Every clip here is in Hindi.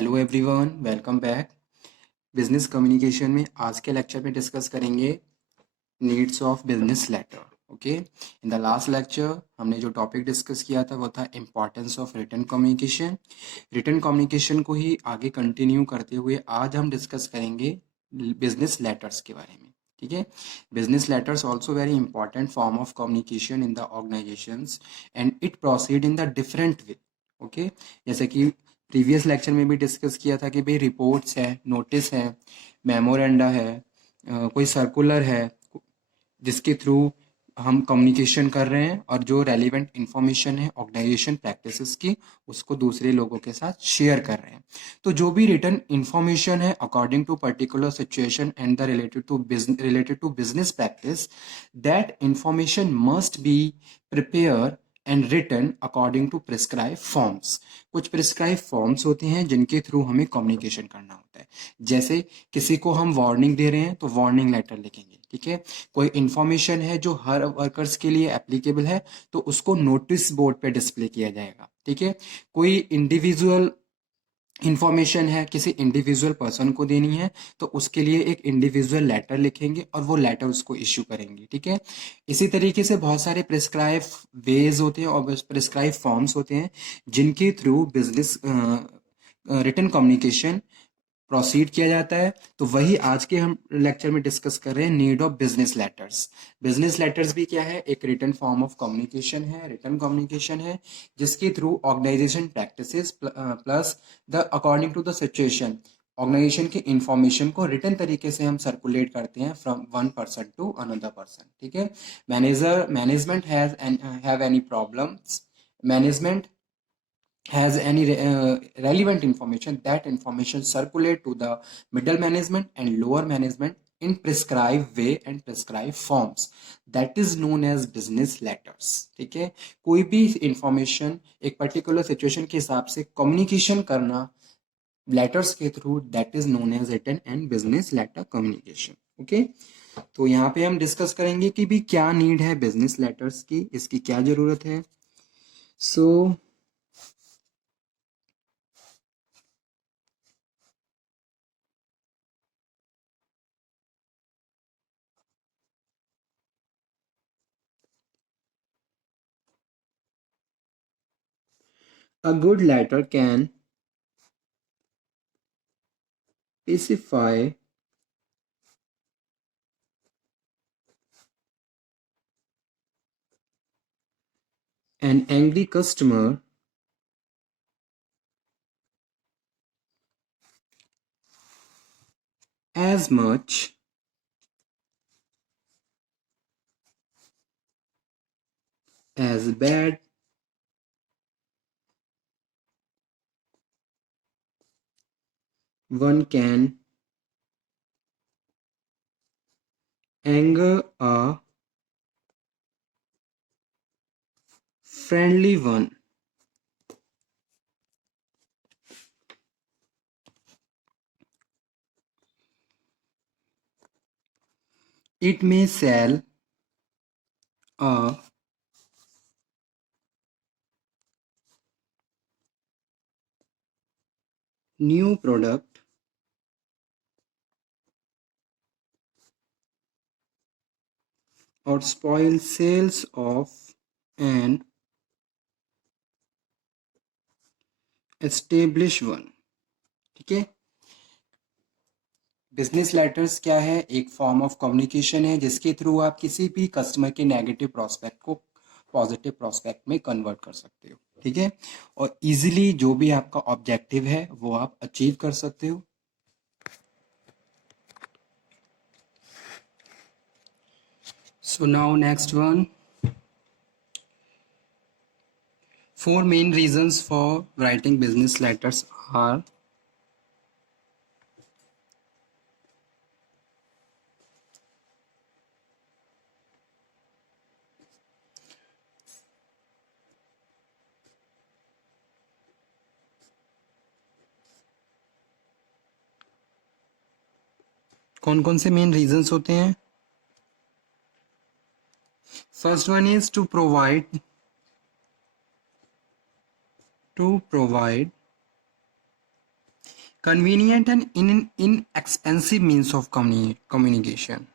Hello everyone, welcome back. Business communication में आज के लेक्चर में डिस्कस करेंगे needs of business letter. Okay, in the last lecture हमने जो टॉपिक डिस्कस किया था वो था importance of written communication. Written communication को ही आगे कंटिन्यू करते हुए आज हम डिस्कस करेंगे बिजनेस लेटर्स के बारे में। ठीक है, business letters also very important form of communication in the organisations and it proceed in the different way. Okay, जैसे कि प्रीवियस लेक्चर में भी डिस्कस किया था कि भाई रिपोर्ट्स है, नोटिस है, मेमोरेंडा है, कोई सर्कुलर है जिसके थ्रू हम कम्युनिकेशन कर रहे हैं और जो रेलिवेंट इंफॉर्मेशन है ऑर्गेनाइजेशन प्रैक्टिसेस की उसको दूसरे लोगों के साथ शेयर कर रहे हैं। तो जो भी रिटर्न इंफॉर्मेशन है according to particular situation and the related to business practice, that information must be prepare and written according to prescribe forms. कुछ प्रिस्क्राइब फॉर्म्स होते हैं जिनके थ्रू हमें कम्युनिकेशन करना होता है। जैसे किसी को हम वार्निंग दे रहे हैं तो वार्निंग लेटर लिखेंगे। ठीक है, कोई इंफॉर्मेशन है जो हर वर्कर्स के लिए एप्लीकेबल है तो उसको नोटिस बोर्ड पे डिस्प्ले किया जाएगा। ठीक है, कोई इंडिविजुअल इंफॉर्मेशन है किसी इंडिविजुअल पर्सन को देनी है तो उसके लिए एक इंडिविजुअल लेटर लिखेंगे और वो लेटर उसको इश्यू करेंगे। ठीक है, इसी तरीके से बहुत सारे प्रिस्क्राइब वेज होते हैं और प्रिस्क्राइब फॉर्म्स होते हैं जिनके through business written communication proceed किया जाता है। तो वही आज के हम लेक्चर में डिस्कस कर रहे हैं, need of business letters. Business letters भी क्या है, एक रिटन फॉर्म ऑफ कम्युनिकेशन है, रिटन कम्युनिकेशन है जिसके through organisation practices plus the according to the situation organisation की इंफॉर्मेशन को रिटन तरीके से हम सर्कुलेट करते हैं from one person to another person. ठीक है, management have any problems, management has any relevant information, that information circulate to the middle management and lower management in prescribed way and prescribed forms, that is known as business letters। ठीक है, कोई भी इंफॉर्मेशन एक पर्टिकुलर सिचुएशन के हिसाब से कम्युनिकेशन करना लेटर्स के through, that is known as written and business letter communication. Okay, तो यहाँ पे हम डिस्कस करेंगे कि भी क्या नीड है बिजनेस लेटर्स की, इसकी क्या जरूरत है। सो a good letter can specify an angry customer as much as bad one can anger a friendly one। It may sell a new product or spoil sales of an established one। ठीक है, बिजनेस लेटर्स क्या है, एक फॉर्म ऑफ कम्युनिकेशन है जिसके थ्रू आप किसी भी कस्टमर के नेगेटिव प्रोस्पेक्ट को पॉजिटिव प्रोस्पेक्ट में कन्वर्ट कर सकते हो। ठीक है, और इजीली जो भी आपका ऑब्जेक्टिव है वो आप अचीव कर सकते हो। So now next one, 4 main reasons for writing business letters are: कौन कौन से मेन रीजंस होते हैं? First one is to provide convenient and inexpensive means of communication.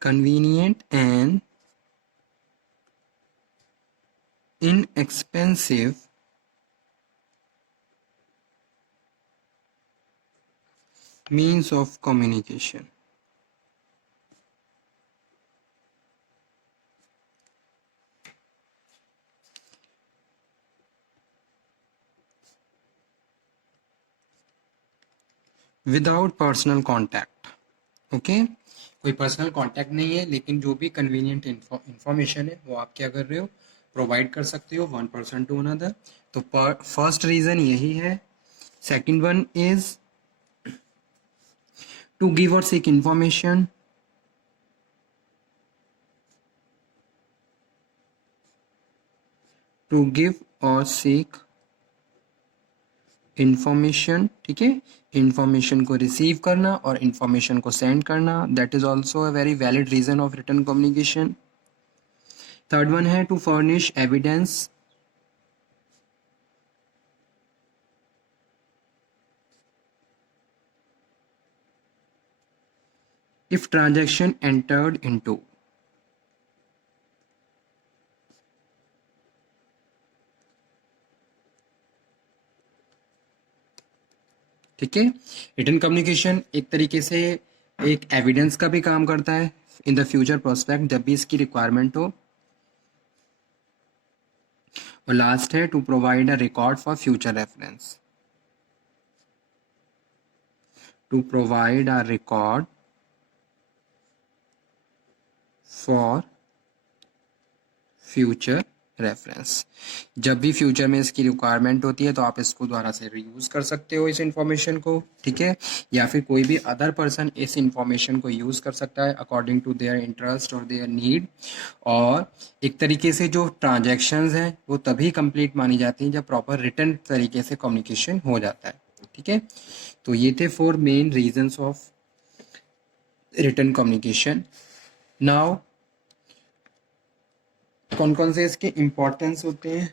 Convenient and inexpensive means of communication. Without personal contact. Okay कोई पर्सनल कांटेक्ट नहीं है, लेकिन जो भी कन्वीनियंट इंफॉर्मेशन है वो आप क्या कर रहे हो, प्रोवाइड कर सकते हो वन पर्सन टू अनदर. तो फर्स्ट रीजन यही है. Second one is to give और सीक इंफॉर्मेशन. टू गिव और सीक इंफॉर्मेशन. ठीक है, इंफॉर्मेशन को रिसीव करना और इंफॉर्मेशन को सेंड करना, that is also a very valid reason of written communication. Third one है to furnish evidence. if transaction entered into. ठीक है, रिटन कम्युनिकेशन एक तरीके से एक एविडेंस का भी काम करता है इन द फ्यूचर प्रोस्पेक्ट जब भी इसकी रिक्वायरमेंट हो. और लास्ट है to provide a record for future reference. To provide a record for future reference. जब भी फ्यूचर में इसकी रिक्वायरमेंट होती है तो आप इसको दोबारा से रीयूज कर सकते हो इस इंफॉर्मेशन को. ठीक है, या फिर कोई भी अदर पर्सन इस इंफॉर्मेशन को यूज कर सकता है अकॉर्डिंग टू देयर इंटरेस्ट और देयर नीड. और एक तरीके से जो ट्रांजैक्शंस हैं वो तभी कंप्लीट मानी जाती हैं जब प्रॉपर रिटन तरीके से कम्युनिकेशन हो जाता है. ठीक है, तो ये थे 4 main reasons of written communication. Now कौन कौन से इसके इम्पोर्टेंस होते हैं.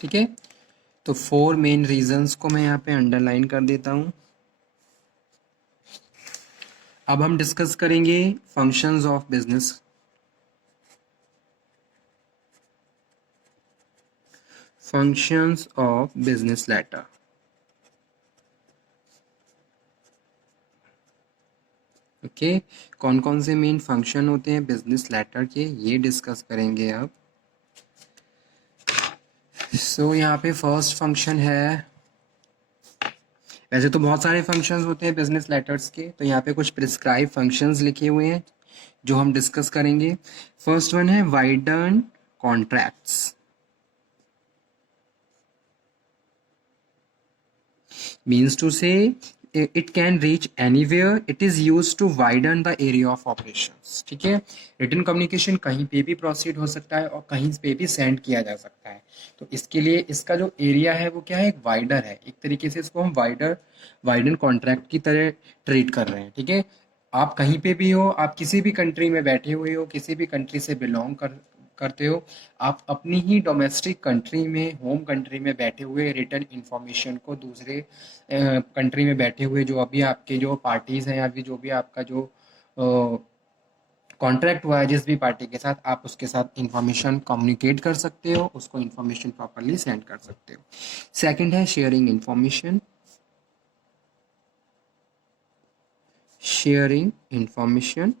ठीक है, तो 4 मेन रीजंस को मैं यहाँ पे अंडरलाइन कर देता हूँ. अब हम डिस्कस करेंगे functions of business. Functions of business letter. Okay, कौन कौन से मेन फंक्शन होते हैं बिजनेस लेटर के, ये डिस्कस करेंगे अब. सो यहाँ पे फर्स्ट फंक्शन है, वैसे तो बहुत सारे फंक्शंस होते हैं बिजनेस लेटर्स के, तो यहाँ पे कुछ प्रिस्क्राइब फंक्शंस लिखे हुए हैं जो हम डिस्कस करेंगे. फर्स्ट वन है वाइडन कॉन्ट्रैक्ट्स. मीन्स टू से it can reach anywhere, it is used to widen the area of operations. ठीक है, रिटन कम्युनिकेशन कहीं पे भी प्रोसीड हो सकता है और कहीं पे भी सेंड किया जा सकता है. तो इसके लिए इसका जो एरिया है वो क्या है, एक वाइडर है. एक तरीके से इसको हम वाइडन कॉन्ट्रैक्ट की तरह ट्रीट कर रहे हैं. ठीक है, आप कहीं पे भी हो, आप किसी भी कंट्री में बैठे हुए हो, किसी भी कंट्री से बिलोंग करते हो, आप अपनी ही डोमेस्टिक कंट्री में, होम कंट्री में बैठे हुए रिटर्न इन्फॉर्मेशन को दूसरे कंट्री में बैठे हुए जो अभी आपके जो पार्टीज़ हैं या फिर जो भी आपका जो कॉन्ट्रैक्ट हुआ है जिस भी पार्टी के साथ, आप उसके साथ इंफॉर्मेशन कम्युनिकेट कर सकते हो, उसको इंफॉर्मेशन प्रॉपरली सेंड कर सकते हो. सेकंड है शेयरिंग इंफॉर्मेशन. शेयरिंग इंफॉर्मेशन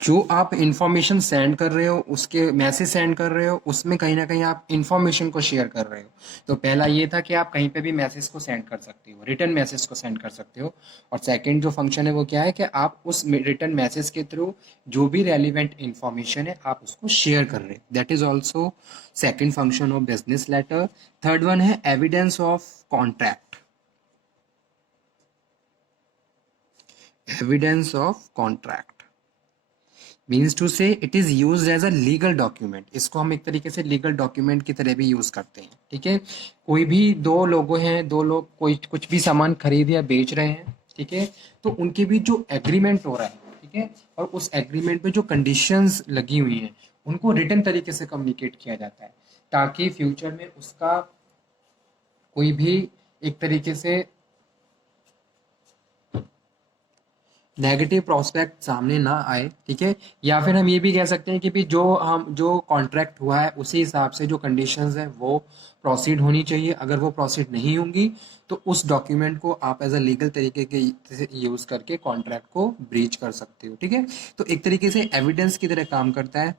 जो आप इंफॉर्मेशन सेंड कर रहे हो, उसके मैसेज सेंड कर रहे हो, उसमें कहीं ना कहीं आप इंफॉर्मेशन को शेयर कर रहे हो. तो पहला ये था कि आप कहीं पे भी मैसेज को सेंड कर सकते हो, रिटर्न मैसेज को सेंड कर सकते हो. और सेकंड जो फंक्शन है वो क्या है कि आप उस रिटर्न मैसेज के थ्रू जो भी रेलिवेंट इंफॉर्मेशन है आप उसको शेयर कर रहे हो. That is also second function of business letter. Third one है evidence of contract. Evidence of contract. Means to say it is use as a legal document, इसको हम एक तरीके से लीगल डॉक्यूमेंट की तरह भी यूज़ करते हैं, ठीक है। कोई भी दो लोगों हैं, दो लोग कोई कुछ भी सामान खरीद या बेच रहे हैं, ठीक है, तो उनके बीच जो एग्रीमेंट हो रहा है, ठीक है, और उस एग्रीमेंट में जो कंडीशंस लगी हुई हैं उनको रिटन तरीके से कम्युनिकेट किया जाता है, ताकि फ्यूचर में उसका कोई भी एक तरीके से नेगेटिव प्रोस्पेक्ट सामने ना आए, ठीक है। या फिर हम ये भी कह सकते हैं कि भी जो कॉन्ट्रैक्ट हुआ है उसी हिसाब से जो कंडीशंस हैं वो प्रोसीड होनी चाहिए। अगर वो प्रोसीड नहीं होंगी तो उस डॉक्यूमेंट को आप एज अ लीगल तरीके के से यूज करके कॉन्ट्रैक्ट को ब्रीच कर सकते हो, ठीक है। तो एक तरीके से एविडेंस की तरह काम करता है।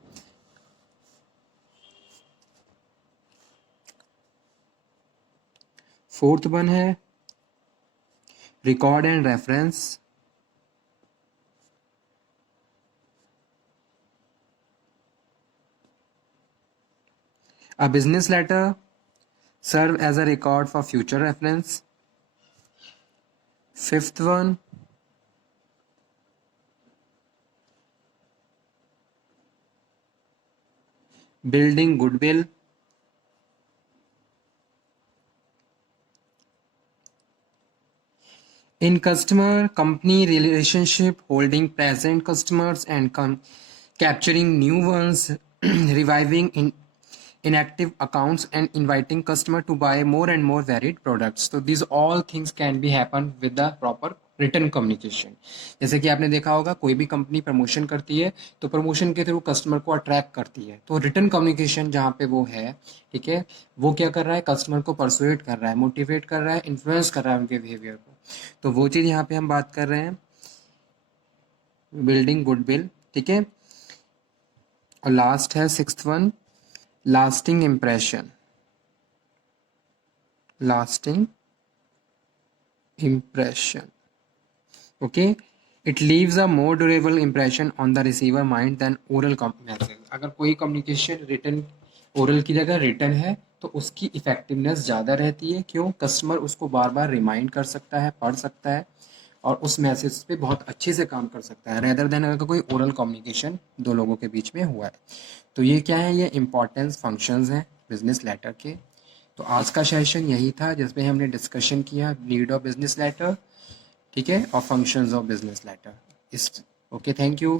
फोर्थ वन है record and reference. A business letter serve as a record for future reference. Fifth one, building goodwill. In customer company relationship, holding present customers and capturing new ones, reviving inactive accounts and inviting customer to buy more and more varied products. So these all things can be happen with the proper return communication. जैसे कि आपने देखा होगा कोई भी कंपनी प्रमोशन करती है तो प्रमोशन के थ्रू कस्टमर को अट्रैक्ट करती है, तो रिटर्न कम्युनिकेशन जहाँ पे वो है, ठीक है, वो क्या कर रहा है, कस्टमर को परसुएट कर रहा है, मोटिवेट कर रहा है, इन्फ्लुएंस कर रहा है उनके बिहेवियर को। तो वो चीज़ यहाँ पे हम बात कर रहे हैं, बिल्डिंग गुडविल, ठीक है। और लास्ट है sixth one, lasting impression. Lasting impression, okay, it leaves a more durable impression on the receiver mind than oral message। अगर कोई कम्युनिकेशन रिटर्न ओरल की जगह रिटर्न है तो उसकी इफेक्टिवनेस ज़्यादा रहती है। क्यों? कस्टमर उसको बार बार रिमाइंड कर सकता है, पढ़ सकता है और उस मैसेज पे बहुत अच्छे से काम कर सकता है, रेदर देन अगर कोई ओरल कम्युनिकेशन दो लोगों के बीच में हुआ है। तो ये क्या है, ये इंपॉर्टेंस फंक्शंस हैं बिजनेस लेटर के। तो आज का सेशन यही था जिसमें हमने डिस्कशन किया नीड ऑफ बिजनेस लेटर, ठीक है, और फंक्शंस ऑफ बिजनेस लेटर। इस ओके, थैंक यू।